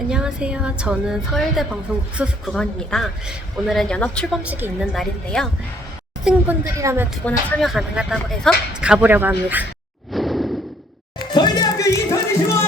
안녕하세요. 저는 서울대 방송국 수습 국원입니다. 오늘은 연합 출범식이 있는 날인데요. 학생분들이라면 누구나 참여 가능하다고 해서 가보려고 합니다. 서울대학교 2025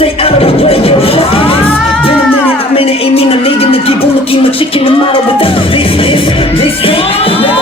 Say out of the way, yo, this Been a minute, I mean it ain't mean I'm needing to keep looking my chicken and without this, this, This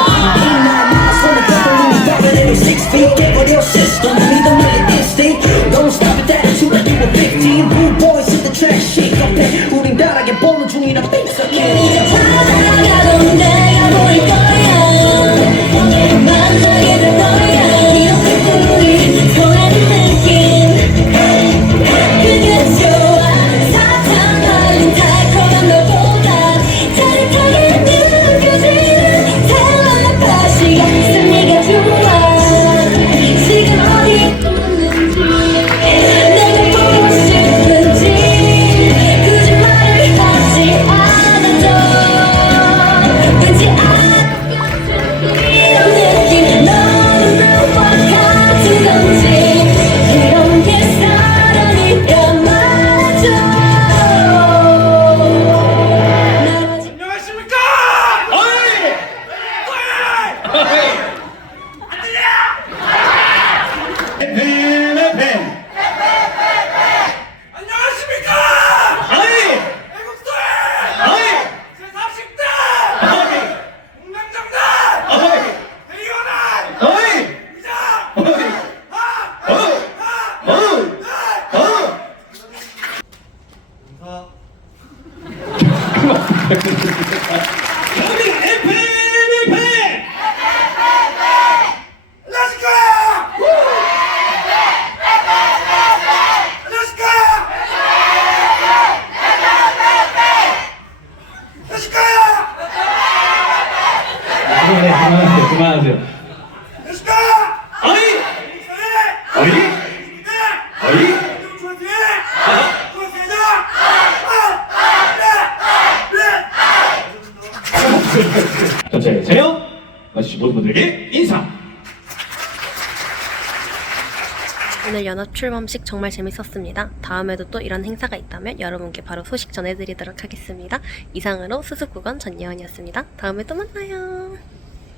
그만하세요, 그만하세요. 안녕하십니까! 어이! 어이! 어이! 전체 제요 마주신 모든 분들에게 인사. 오늘 연합 출범식 정말 재밌었습니다. 다음에도 또 이런 행사가 있다면 여러분께 바로 소식 전해드리도록 하겠습니다. 이상으로 수습 국원 전예원이었습니다. 다음에 또 만나요.